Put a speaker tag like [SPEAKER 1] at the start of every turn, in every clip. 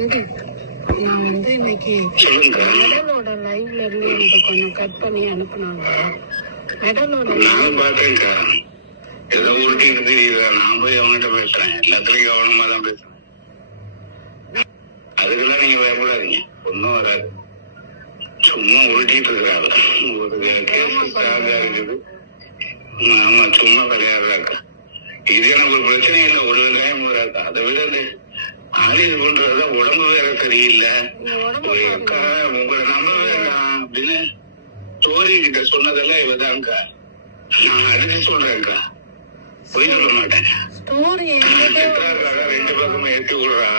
[SPEAKER 1] நான் வந்து இன்னைக்கு மெடலோட லைவ்ல இருந்து எனக்கு கொஞ்சம் கட் பண்ணி அனுப்புனாங்க. மெடலோட
[SPEAKER 2] நானும் பார்த்தேன்க்கா ஏதோ உருட்டிட்டு தெரியுதா நான் போய் அவன்கிட்ட பேசுறேன். எல்லாத்துலயும் கவனமா தான் பேசுறேன். அதுக்கெல்லாம் நீங்க பயப்படாதீங்க. ஒன்னும் வராது. சும்மா உருட்டிட்டு இருக்கிறாங்க. ஒரு கேஸ் இருக்குது. ஆமா சும்மா விளையாடுறாக்கா இது எனக்கு ஒரு பிரச்சனை இல்லை. ஒரு வெங்காயம் வராக்கா அதை விட இது பண்றதுதான் உடம்பு வேற சரியில்லை. அக்கா உங்களை நம்ப வேண்டாம் அப்படின்னு ஸ்டோரி கிட்ட சொன்னதெல்லாம் இவதான்க்கா. நான் அடிச்சு சொல்றேன்க்கா பொய் சொல்ல மாட்டேன்.
[SPEAKER 1] என்கிட்ட
[SPEAKER 2] சித்ராக்கார ரெண்டு பக்கமும் ஏத்தி விடுறா.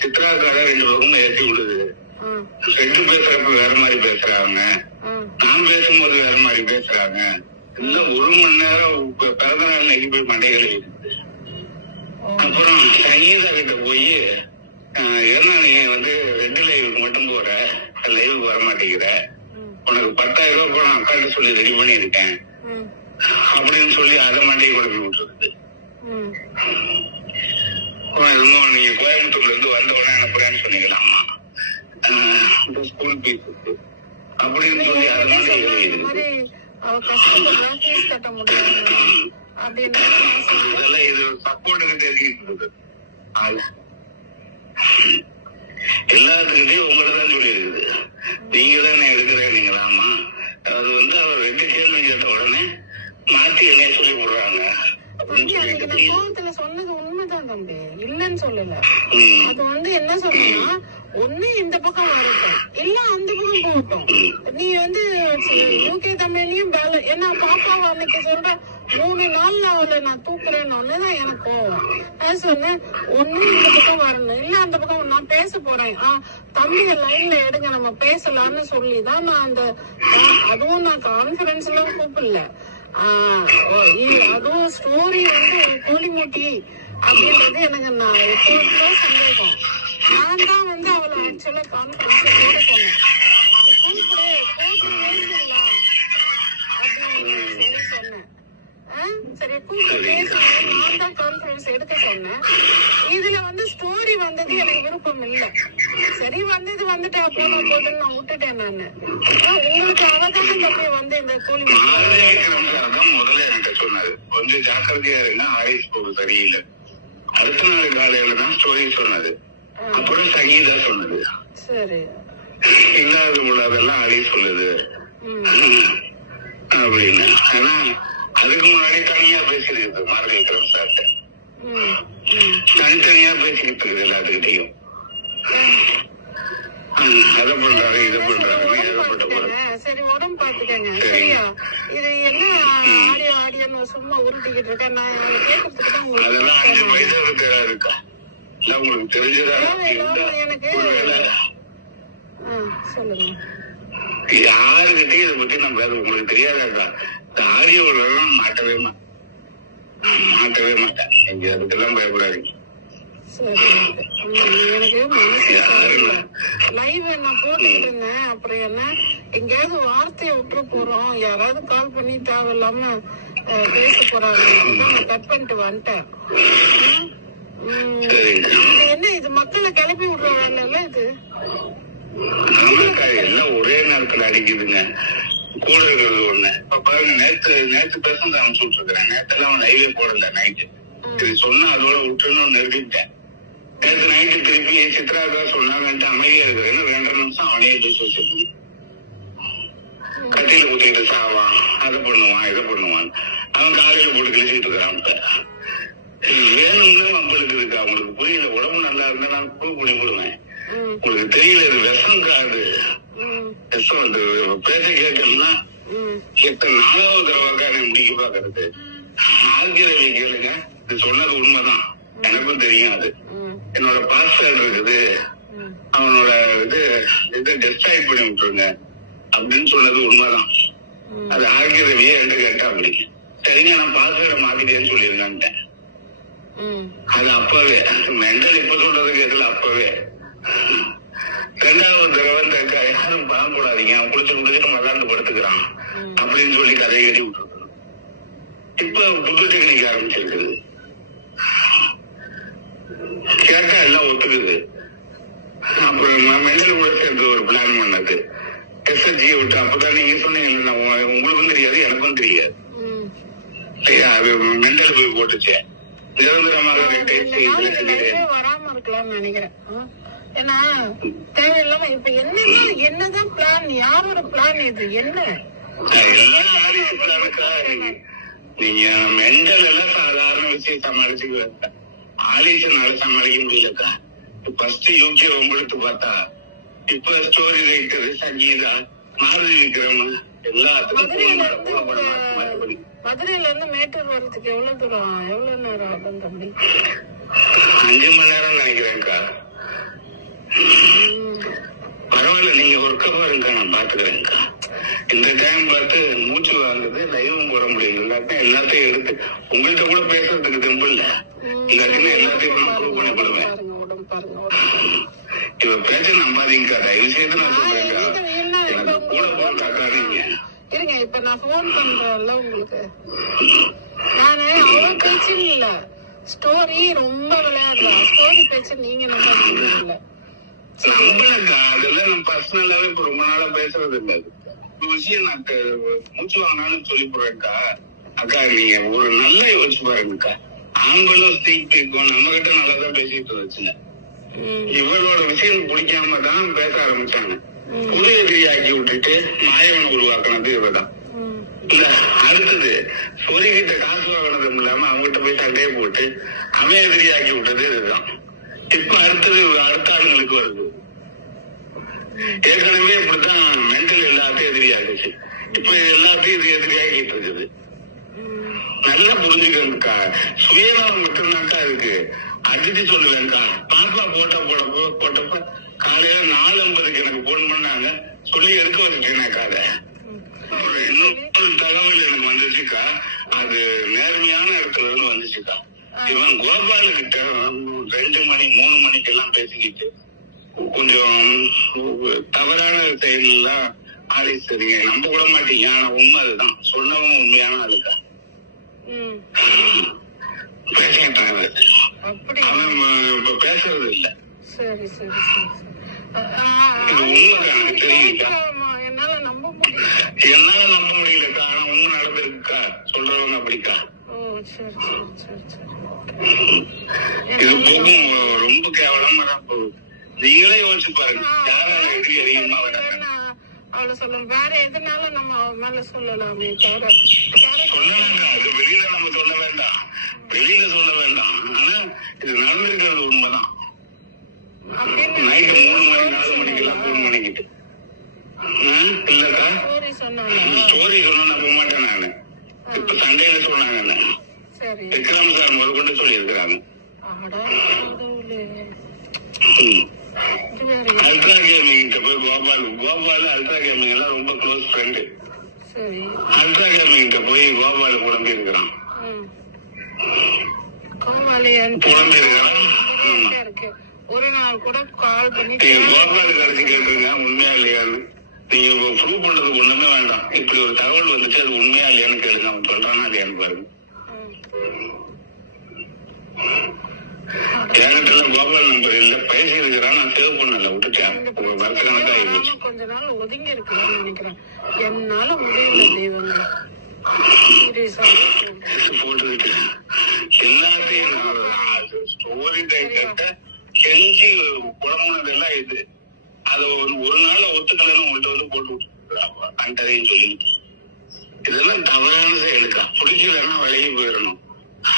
[SPEAKER 2] சித்ராக்கார ரெண்டு பக்கமும் ஏத்தி விடுது. ரெண்டு பேசுறப்ப வேற மாதிரி பேசுறாங்க. நான் பேசும்போது வேற மாதிரி பேசுறாங்க. எல்லாம் ஒரு மணி நேரம் பிறந்த நாள் நெகி போய் மண்டை கழுவி
[SPEAKER 1] ஓ,
[SPEAKER 2] அப்புறம் சங்கீதா கிட்ட போய் ஏன்னா நீ வந்து ரெண்டு லைவுக்கு மட்டும் போற. லைவுக்கு வர மாட்டேங்கிற உனக்கு பத்தாயிரம் ரூபாய் பணம் அக்காட்ட சொல்லி ரெடி பண்ணியிருக்கேன் அப்படின்னு சொல்லி அதை மண்டையை குழப்பி விட்டுருது
[SPEAKER 1] ம்.
[SPEAKER 2] இன்னும் நீங்க கோயம்புத்தூர்ல இருந்து வந்த உடனே அனுப்புறேன்னு சொன்னீங்களாமா ஸ்கூல் ஃபீஸ் அப்படின்னு சொல்லி அதை
[SPEAKER 1] அவ ஃபீஸ் கட்ட முடியாது.
[SPEAKER 2] அதெல்லாம் இது இருக்குது. ஆளு. எல்லாத்துக்கிட்டையும் உங்களை தான் சொல்லி இருக்குது நீங்க தானே எடுக்கிறேன்னீங்களாமா அது வந்து அவர் ரெண்டு கேள்வி கேட்ட உடனே மாத்தி என்னைய சொல்லி
[SPEAKER 1] நான் கோவத்துல சொன்னது உண்மைதான் தம்பி. இல்லன்னு சொல்லல. அது வந்து என்ன சொல்றேன்னா ஒண்ணு இந்த பக்கம் வரட்டும். இல்ல அந்த பக்கம் போகட்டும். நீ வந்து யூகே தமிழ்லயும் வேலை ஏன்னா பாப்பாவை அன்னைக்கு சொல்ற மூணு நாள்ல அவளை நான் தூக்குறேன்னு ஒண்ணுதான் எனக்கு கோவம். நான் சொன்னேன் ஒண்ணு இந்த பக்கம் வரணும். இல்ல அந்த பக்கம் நான் பேச போறேன். ஆ தம்பிய லைன்ல எடுங்க. நம்ம பேசலாம்னு சொல்லிதான் நான் அந்த அதுவும் நான் கான்ஃபரன்ஸ் எல்லாம் கூப்பிடல. அதுவும் ஸ்டோரி வந்து கோழிமுட்டி அப்படின்றது எனக்கு நான் எப்போதுமே சந்தேகம். நான் தான் வந்து அவளை ஆக்சுவலா கான்ஃபரன்ஸ் போட்டு சொன்னேன். கூப்பிட்டு பேசுங்க நான் தான் கான்ஃபரன்ஸ் எடுக்க சொன்னேன். இதுல வந்து ஸ்டோரி வந்தது எனக்கு விருப்பம் இல்ல. சரி வந்தது வந்துட்டா போனா போதுன்னு நான் விட்டுட்டேன் நானு. உங்களுக்கு அவதான தம்பி வந்து இந்த
[SPEAKER 2] தான் முதல்ல என்கிட்ட சொன்னாரு. கொஞ்சம் ஜாக்கிரதையா இருங்க ஆயுஷ் போக்கு சரியில்லை. அடுத்த நாள் காலையில தான் ஸ்டோரி சொன்னது அப்புறம் சங்கீதா சொன்னது.
[SPEAKER 1] சரி.
[SPEAKER 2] இல்லாத உள்ளதெல்லாம் அழி சொல்லுது.
[SPEAKER 1] ம்.
[SPEAKER 2] அப்படின்னு. ஆனா அதுக்கு முன்னாடி தனியா பேசிருக்கு மாரவிக்ரம் சார்ட்ட. தனித்தனியா பேசிக்கிட்டு இருக்குது எல்லாத்துக்கிட்டையும். அதை பண்றாரு இதை
[SPEAKER 1] பாத்துக்கங்க. சரி உடம்பு பாத்துக்கங்க சரியா? இது என்ன ஆடியோ ஆடியோன்னு சும்மா உருட்டிக்கிட்டு இருக்கேன் நான் கேட்கறதுக்கு தான்
[SPEAKER 2] அதெல்லாம் அஞ்சு பைசாவுக்கு தெரியாது இருக்கா? இல்ல உங்களுக்கு தெரிஞ்சதா?
[SPEAKER 1] எனக்கு சொல்லுங்க.
[SPEAKER 2] யாருக்கிட்டையும் இதை பத்தி நான் பேச உங்களுக்கு தெரியாதாக்கா ஆடியோல எல்லாம் மாட்டவே மாட்டேன் மாட்டவே மாட்டேன் நீங்க அதுக்கெல்லாம் பயப்படாதீங்க.
[SPEAKER 1] லைவ் நான் இருந்தேன் அப்புறம் என்ன? எங்கேயாவது வார்த்தையை விட்டுற போறோம். யாராவது கால் பண்ணி தேவையில்லாம பேச போறாங்க. நான் கட் பண்ணிட்டு வந்துட்டேன். என்ன இது? மக்களை கிளப்பி விடுற வேலை இது?
[SPEAKER 2] ஒரே நேரத்துல அடிக்குதுங்க. கூட இருக்கிறது ஒண்ணு. இப்ப பாருங்க நேத்து நேத்து பேசுறது அனுப்பிச்சு விட்டுருக்கேன் நேத்தெல்லாம் அவன் லைவே போடல நைட்டு இது சொன்னா அதோட விட்டுன்னு நிறுத்திட்டேன். நேத்து நைட்டு திருப்பி சித்ராக்கா சொன்னாங்கன்ட்டு அமைதியா இருக்கிறேன்னு ரெண்டரை நிமிஷம் அவனே வச்சிருக்கேன் கட்டியில குத்திட்டு சாவான். அதை பண்ணுவான் இதை பண்ணுவான். அவன் காலையில போட்டு கிழிச்சிட்டு இருக்கிறான் வேணும்னு நம்மளுக்கு இருக்கு. அவங்களுக்கு புரியல. உடம்பு நல்லா இருந்தா நான் பூ பண்ணி விடுவேன் உங்களுக்கு தெரியல இது விஷம் காது. விஷம் அது பேச கேட்கணும்னா
[SPEAKER 1] ம்,
[SPEAKER 2] எத்தனை நாலாவது தடவைக்கா எனக்கு முடிக்க பாக்குறது ஆகியவை கேளுங்க இது சொன்னது உண்மைதான். எனக்கும் தெரியும் அது என்னோட பாஸ்வேர்டு இருக்குது. அவனோட இது இது டெஸ்ட்ராய்ட் பண்ணி விட்டுருங்க. அப்படின்னு சொன்னது உண்மைதான். அது ஆகியவையே என்கிட்ட கேட்டா அப்படி. சரிங்க நான் பாஸ்வேர்டை மாத்திட்டேன்னு சொல்லியிருந்தேன் அது அப்பவே. மெண்டல் இப்ப சொல்றது கேட்கல அப்பவே. ரெண்டாவது தடவை இந்த யாரும் பணம் போடாதீங்க அவன் குளிச்சு குடிச்சிட்டு மல்லாண்டு படுத்துக்கிறான். அப்படின்னு சொல்லி கதை கட்டி விட்டுருக்கோம் இப்ப புது டெக்னிக் ஆரம்பிச்சிருக்குது. ஒத்துக்குது. அப்புறம் ம- மெண்டல் கூட சேர்ந்து ஒரு பிளான் பண்ணது எஸ்எஸ்ஜியை விட்டு அப்பதான் நீங்க சொன்னீங்க நான் உ- உங்களுக்கும் தெரியாது எனக்கும் தெரியாது
[SPEAKER 1] ம்.
[SPEAKER 2] இல்லையா அது மெண்டல் போய் போட்டுச்சு நிரந்தரமாக ரெட்டை
[SPEAKER 1] ரெண்டு
[SPEAKER 2] செய்து
[SPEAKER 1] நாள்
[SPEAKER 2] செஞ்சுட்டு
[SPEAKER 1] லைவே வராம இருக்கலாம்னு நினைக்கிறேன் ஆ? ஏன்னா தேவையில்லாம இப்ப என்னதான் என்னதான் பிளான் யாரோட பிளான் இது என்ன?
[SPEAKER 2] எல்லாம் ஆலிசுக்கலாக்கா நீங்க மெண்டல் எல்லாம் சாதாரண விஷயம் சமாளிச்சுக்குவேன் ஆலிசனால சமாளிக்க முடியலக்கா. ஃபர்ஸ்ட் யூகே உங்களுக்கு பார்த்தா இப்ப ஸ்டோரி ரைட்டர் சங்கீதா மாருதி விக்ரம் எல்லாத்துக்கும்
[SPEAKER 1] மதுரையில இருந்து மேட்டூர் வர்றதுக்கு எவ்வளவு தூரம் எவ்வளவு நேரம் ஆகும் தம்பி?
[SPEAKER 2] அஞ்சு மணி நேரம் நினைக்கிறேன்க்கா. பரவாயில்ல நீங்க ஒர்க்க பாருங்க நான் பாத்துக்கிறேன்க்கா. இந்த டைம் பார்த்து மூச்சு வாங்குது லைவும் போட முடியல. இல்லாட்டா எல்லாத்தையும் எடுத்து உங்கள்கிட்ட கூட பேசுறதுக்கு தெம்பு இல்ல. இல்லாட்டினா எல்லாத்தையும் நான் ப்ரூவ் பண்ணி
[SPEAKER 1] உடம்பு
[SPEAKER 2] இவ பேச்ச நம்பாதீங்கக்கா தயவு செய்து நான் சொல்றேன்க்கா.
[SPEAKER 1] இப்ப
[SPEAKER 2] எனக்கு கூட போன் காட்டாதீங்க.
[SPEAKER 1] இருங்க இப்ப நான் போன் பண்றேன்ல உங்களுக்கு. நானு அவ்வளவு பேச்சு இல்ல. ஸ்டோரி ரொம்ப விளையாடுறா. ஸ்டோரி பேச்சு நீங்க நம்ம இல்ல
[SPEAKER 2] நம்பலக்கா அதெல்லாம் நான் பர்சனலாவே இப்ப ரொம்ப நாளா பேசுறது இல்ல ஒரு விஷயம் நான் மூச்சு வாங்கினாலும் சொல்லி போறேன்க்கா அக்கா நீங்க ஒரு நல்லா யோசிச்சு பாருங்கக்கா. ஆண்களும் ஸ்டீக் பீக்கும் நம்ம கிட்ட நல்லா தான் பேசிட்டு இருந்துச்சுங்க
[SPEAKER 1] ம்,
[SPEAKER 2] இவளோட விஷயம் பிடிக்காம தான் பேச ஆரம்பிச்சாங்க.
[SPEAKER 1] ம்,
[SPEAKER 2] புது எதிரியாக்கி விட்டுட்டு மாயவனை உருவாக்குனது இவதான்.
[SPEAKER 1] ம்,
[SPEAKER 2] இல்ல அடுத்தது சூரியகிட்ட காசு வாங்கினதும் இல்லாம அவங்ககிட்ட போய் சண்டையை போட்டு அவன் எதிரியாக்கி விட்டது இதுதான். இப்ப அடுத்தது அடுத்த ஆளுங்களுக்கு வருது. ஏற்கனவே இப்படித்தான் மென்டல் எல்லாத்தையும் எதிரியாகிச்சு இப்ப எல்லாத்தையும் இது எதிரியாக்கிட்டு இருக்குது. நல்லா புரிஞ்சுக்கணும்க்கா. சுயநலம் மட்டும்தான்க்கா இருக்கு. அடிச்சு சொல்லலங்கா பாப்பா போட்ட போடப்போ போட்டப்ப காலையில நாலு ஐம்பதுக்கு எனக்கு போன் பண்ணாங்க. சொல்லி எடுக்க வந்துட்டேனாக்கா அதை ஒரு இன்னொரு தகவல் எனக்கு வந்துச்சுக்கா. அது நேர்மையான இடத்துல இருந்து வந்துச்சுக்கா. இவன் கோபால கிட்ட ரெண்டு மணி மூணு மணிக்கு எல்லாம் பேசிக்கிட்டு கொஞ்சம் தவறான செயல்லாம் ஆளி சரிங்க நம்ப கூட மாட்டீங்க. ஆனா உண்மை அதுதான். சொன்னவன் உண்மையான
[SPEAKER 1] அப்படி
[SPEAKER 2] அவன் இப்ப பேசுறது இல்ல.
[SPEAKER 1] சரி சரி என்னால நம்ப முடியல.
[SPEAKER 2] என்னால நம்ப முடியலக்கா ஆனா உண்மை நடந்திருக்குக்கா சொல்றவங்க அப்படிக்கா. இது போகும். ரொம்ப கேவலமா தான் போகுது. நீங்களே யோசிச்சு பாருங்க. யாரால எதிரி அதிகமா வராங்க
[SPEAKER 1] சொல்ல வேற எதுனால நம்ம மேல சொல்லலாமே. தவிர வேற
[SPEAKER 2] சொல்லலாங்க அது வெளியில நம்ம சொல்ல வேண்டாம். வெளியில சொல்ல வேண்டாம். ஆனா இது நடந்திருக்கிறது உண்மைதான். நைட்டு மூணு மணி நாலு மணிக்கு எல்லாம் ஃபோன் பண்ணிக்கிட்டு. இல்லக்கா
[SPEAKER 1] ஸ்டோரி
[SPEAKER 2] சொன்னா நம்ப மாட்டேன் நானு. இப்ப சண்டையில சொன்னாங்க
[SPEAKER 1] சரி.
[SPEAKER 2] விக்ரம் சார் முதற்கொண்டு சொல்லியிருக்கிறாங்க அல்ட்ரா கேமிங் போய் கோபால் கோபால் அல்ட்ரா கேமிங் எல்லாம் ரொம்ப க்ளோஸ் ஃப்ரெண்டு அல்ட்ரா கேமிங் போய் கோபால் குழம்பி இருக்கிறான்
[SPEAKER 1] எனக்கு
[SPEAKER 2] குழம்பி இருக்கிறான்
[SPEAKER 1] ஒரு நாள் கூட கால் பண்ணி
[SPEAKER 2] கோபால் கடைசி கேட்டுருங்க உண்மையா இல்லையான்னு நீங்க ப்ரூவ் பண்றதுக்கு ஒண்ணுமே வேண்டாம். இப்படி ஒரு தகவல் வந்துச்சு அது உண்மையா இல்லையான்னு கேளுங்க. அவன் சொல்றானா இல்லையான்னு பாருங்க. என்கிட்ட கோபால் நம்பர் இல்ல பேசி இருக்கிறான். நான் சேவ் பண்ணல விட்டுட்டேன் உங்க
[SPEAKER 1] நானும் கொஞ்ச நாள் ஒதுங்கி இருக்கலாம்னு நினைக்கிறேன். என்னால முடியல தெய்வங்க
[SPEAKER 2] எல்லாத்தையும் ஸ்டோரி ரைட்டர்கிட்ட கெஞ்சி புலம்புனதெல்லாம் இது. அத ஒரு ஒரு நாள் ஒத்துக்கலன்னு உங்கள்ட்ட வந்து போட்டு அண்டரையும் சொல்லிட்டு இதெல்லாம் தவறான செயலுக்கா. பிடிக்கலன்னா விலகி போயிடணும்.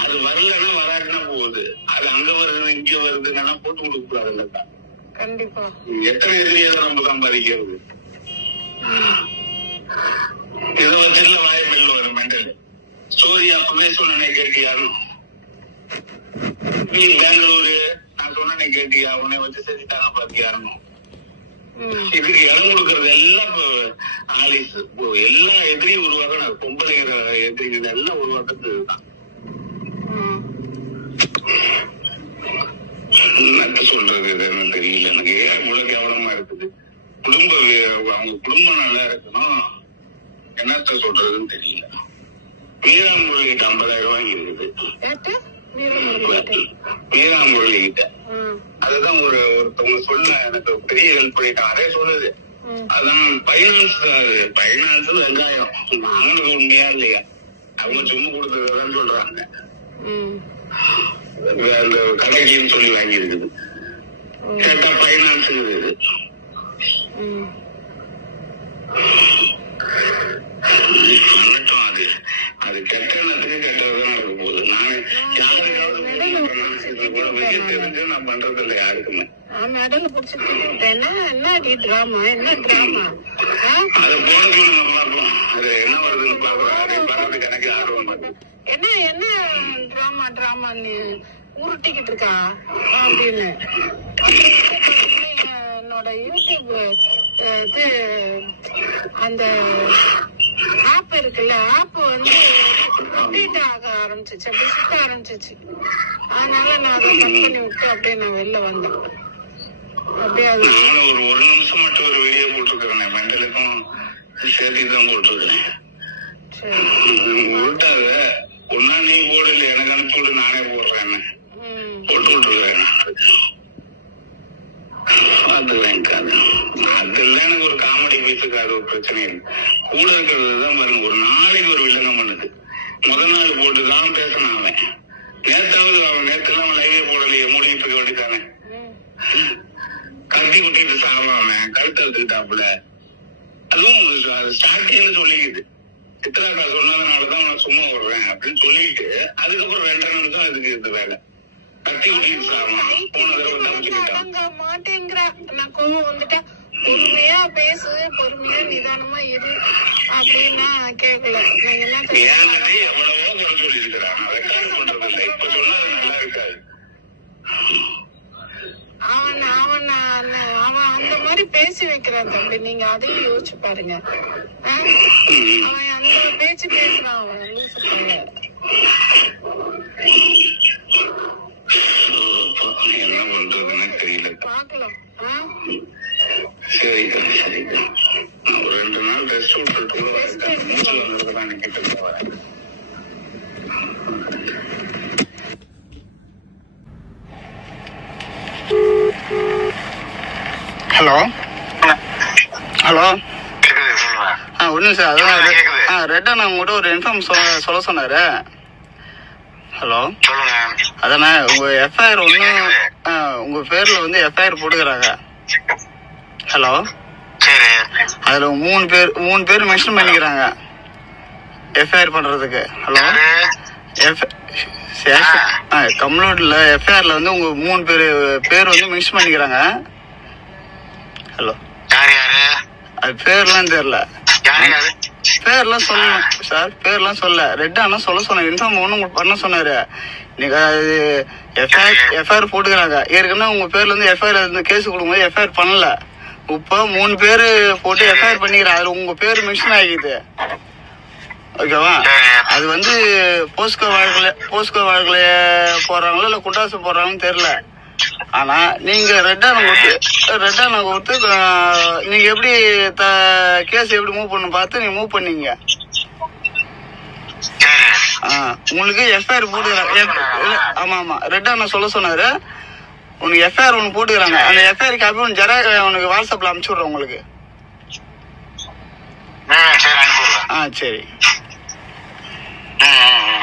[SPEAKER 2] அது வரலன்னா வராட்டினா போகுது. அது அங்க வருது இங்க வருதுன்னா போட்டு கொடுக்க கூடாதுல்லக்கா
[SPEAKER 1] கண்டிப்பா.
[SPEAKER 2] எத்தனை எதிரியை தான் நம்ம சம்பாதிக்கிறது? இதை வச்சுல வாய பில் வரும் மெண்டல்? ஸ்டோரி அப்பவே சொன்னே கேட்டியாரும் நீ பெங்களூரு நான் சொன்னே கேட்டியா? உன்னை வச்சு செஞ்சுட்டாங்க பாத்தியாரும்
[SPEAKER 1] ம்.
[SPEAKER 2] இதுக்கு இடம் கொடுக்கறது எல்லாம் ஆலிஸ். எல்லா எதிரியும் உருவாக்கணும். பொம்பளைங்கிற எதிரிகள் எல்லாம் உருவாக்குறது இதுதான். என்னத்த சொல்றது? இதுன்னு தெரியல. எனக்கு ஏன் இவ்வளவு கேவலமா இருக்குது? குடும்ப அவங்க குடும்பம் நல்லா இருக்கணும். என்னத்த சொல்றதுன்னு தெரியல. வீராம்புரளி கிட்ட ஐம்பதாயிரம் ரூபாய் இருக்குது. வீராம்புரளி கிட்ட அதுதான் ஒரு ஒருத்தவங்க சொன்ன எனக்கு பெரிய ஹெல்ப் பண்ணிட்டாங்க. அதே சொல்லுது. அதான் பைனான்ஸ் அது. பைனான்ஸ் வெங்காயம். வாங்கினது உண்மையா இல்லையா? அவங்க சும்மா கொடுத்ததான் சொல்றாங்க. அந்த கடைக்குன்னு சொல்லி வாங்கி இருக்குது. கேட்டா பைனான்ஸ் இருக்குது. பண்ணட்டும் அது. அது கெட்ட எண்ணத்துக்கு கெட்டதுதான் இருக்க போகுது. நான் யாருக்காவது தெரிஞ்சு நான் பண்றது இல்லை யாருக்குமே
[SPEAKER 1] நான். நடுவுல புடிச்சு தூக்கி விட்டேன். என்ன டிராமா என்ன டிராமா
[SPEAKER 2] அதை போனதுக்கு நம்ம பார்ப்போம். அது என்ன வருதுன்னு பார்ப்போம். அதை பார்க்கறதுக்கு எனக்கு ஆர்வம்.
[SPEAKER 1] என்ன என்ன டிராமா டிராமான்னு உருட்டிக்கிட்டு இருக்கா அப்படின்னு. என்னோட யூடியூப் இது அந்த ஆப் இருக்குல்ல ஆப் வந்து அப்டேட் ஆக ஆரம்பிச்சிச்சு அப்படி சுத்த ஆரம்பிச்சிச்சு. அதனால நான் அதை கட் பண்ணி விட்டு அப்படியே நான் வெளில வந்தேன். அப்படியே அது
[SPEAKER 2] ஒரு ஒரு நிமிஷம் மட்டும் ஒரு வீடியோ போட்டிருக்கிறேன் மெண்டலுக்கும் சேர்த்து தான் போட்டிருக்கிறேன்.
[SPEAKER 1] சரி.
[SPEAKER 2] உருட்டாத. ஒன்னா நீ போடல எனக்கு அனுப்பி விடு நானே போடுறேன்
[SPEAKER 1] ம்
[SPEAKER 2] போட்டு விட்டுருக்கேன் பாத்துக்கிறேன் அது அதெல்லாம் எனக்கு ஒரு காமெடி பீஸுக்கு ஒரு பிரச்சனை இல்லை கூட இருக்கிறது தான் பாருங்க ஒரு நாளைக்கு ஒரு வில்லங்கம் பண்ணுது முத நாள் போட்டு தான் பேசினான் அவன் நேத்தாவது அவன் நேத்துல அவன் லைவே போடலையே மூடிட்டு போய் வேண்டியதானே
[SPEAKER 1] ம்
[SPEAKER 2] கத்தி குட்டிட்டு சாவான் அவன் கழுத்து எடுத்துக்கிட்டாப்புல அதுவும் ஸ்டார்டிங்னு சொல்லிக்குது சித்ராக்கா சொன்னதுனாலதான் நான் சும்மா விடுறேன் அப்படின்னு சொல்லிட்டு அதுக்கப்புறம் ரெண்டரை நிமிஷம் இதுக்கு இது வேலை
[SPEAKER 1] மாட்டேங்கிறா. நான் கோவம் வந்துட்டா பொறுமையா பேசு பொறுமையா நிதானமா இரு அப்படின்னா கேட்கல நான்
[SPEAKER 2] இருக்காது.
[SPEAKER 1] அவன் அவன் அவன் அந்த மாதிரி பேசி வைக்கிறான் தம்பி. நீங்க அதையும் யோசிச்சு பாருங்க. அவன் அந்த பேச்சு பேசுறான் அவன் லூசு பையன்.
[SPEAKER 2] என்ன பண்றதுன்னு தெரியல
[SPEAKER 1] பார்க்கலாம் ஆ?
[SPEAKER 2] சரிக்கா சரிக்கா நான் ஒரு ரெண்டு நாள் ரெஸ்ட் விட்டுட்டு கூட
[SPEAKER 1] Rest
[SPEAKER 2] வரேன்.
[SPEAKER 1] எடுத்துக்கோ.
[SPEAKER 2] மூச்சுல வந்ததுதான் நிக்கிட்டு வரேன்
[SPEAKER 3] ஹலோ ஹலோ
[SPEAKER 2] கேக்குது சொல்லுங்க
[SPEAKER 3] ஆ ஒன்றும் சார் அதான். ஆ ரெட்டா நான் உங்கள்கிட்ட ஒரு இன்ஃபார்ம் சொல்ல சொல்ல சொன்னாரு. ஹலோ
[SPEAKER 2] சொல்லுங்க.
[SPEAKER 3] அதானே உங்கள் எஃப்ஐஆர் ஒன்று
[SPEAKER 2] கேக்குது.
[SPEAKER 3] ஆ உங்கள் பேரில் வந்து எஃப்ஐஆர் போட்டுக்கிறாங்க. ஹலோ அதில் மூணு பேர் மூணு பேர் மென்ஷன் பண்ணிக்கிறாங்க. எஃப்ஐஆர் பண்ணுறதுக்கு ஹலோ எஃப் ஆ. கம்ப்ளூட்டில் எஃப்ஐஆரில் வந்து உங்கள் மூணு பேர் பேர் வந்து மென்ஷன் பண்ணிக்கிறாங்க. ஹலோ
[SPEAKER 2] யார் யாரு?
[SPEAKER 3] அது பேர்லாம்
[SPEAKER 2] யாரு
[SPEAKER 3] பேர்லாம் சொல்லணும் சார் பேர்லாம் சொல்ல. ரெட் ஆனா சொல்ல சொன்னேன். இன்ஃபார்ம் ஒன்று உங்களுக்கு பண்ண சொன்னாரு. நீங்க அது எஃப்ஐஆர் எஃப்ஐஆர் போட்டுக்கிறாங்க. ஏற்கனவே உங்க பேர்ல இருந்து எஃப்ஐஆர் இருந்து கேஸ் கொடுக்கும்போது எஃப்ஐஆர் பண்ணல. இப்போ மூணு பேர் போட்டு எஃப்ஐஆர் பண்ணிக்கிறாங்க. அதுல உங்க பேர் மென்ஷன் ஆகிக்குது ஓகேவா அது வந்து போஸ்கோ வழக்குல போஸ்கோ வழக்குல போடுறாங்களோ? இல்ல குண்டாசு போடுறாங்கன்னு தெரியல. ஆனா நீங்க ரெட்டான கொடுத்து ரெட்டான கொடுத்து நீங்க எப்படி கேஸ் எப்படி மூவ் பண்ணு பார்த்து நீங்க மூவ் பண்ணீங்க. உங்களுக்கு எஃப்ஐஆர் போட்டுக்கிறாங்க. ஆமா ஆமா. ரெட்டா நான் சொல்ல சொன்னாரு. உனக்கு எஃப்ஐஆர் ஒன்று போட்டுக்கிறாங்க. அந்த எஃப்ஐஆர் காப்பி ஒன்று ஜெரா உனக்கு வாட்ஸ்அப்ல அனுப்பிச்சு விட்றேன் உங்களுக்கு
[SPEAKER 2] சரி அனுப்பிடுறேன்.
[SPEAKER 3] ஆ சரி.
[SPEAKER 2] ம்.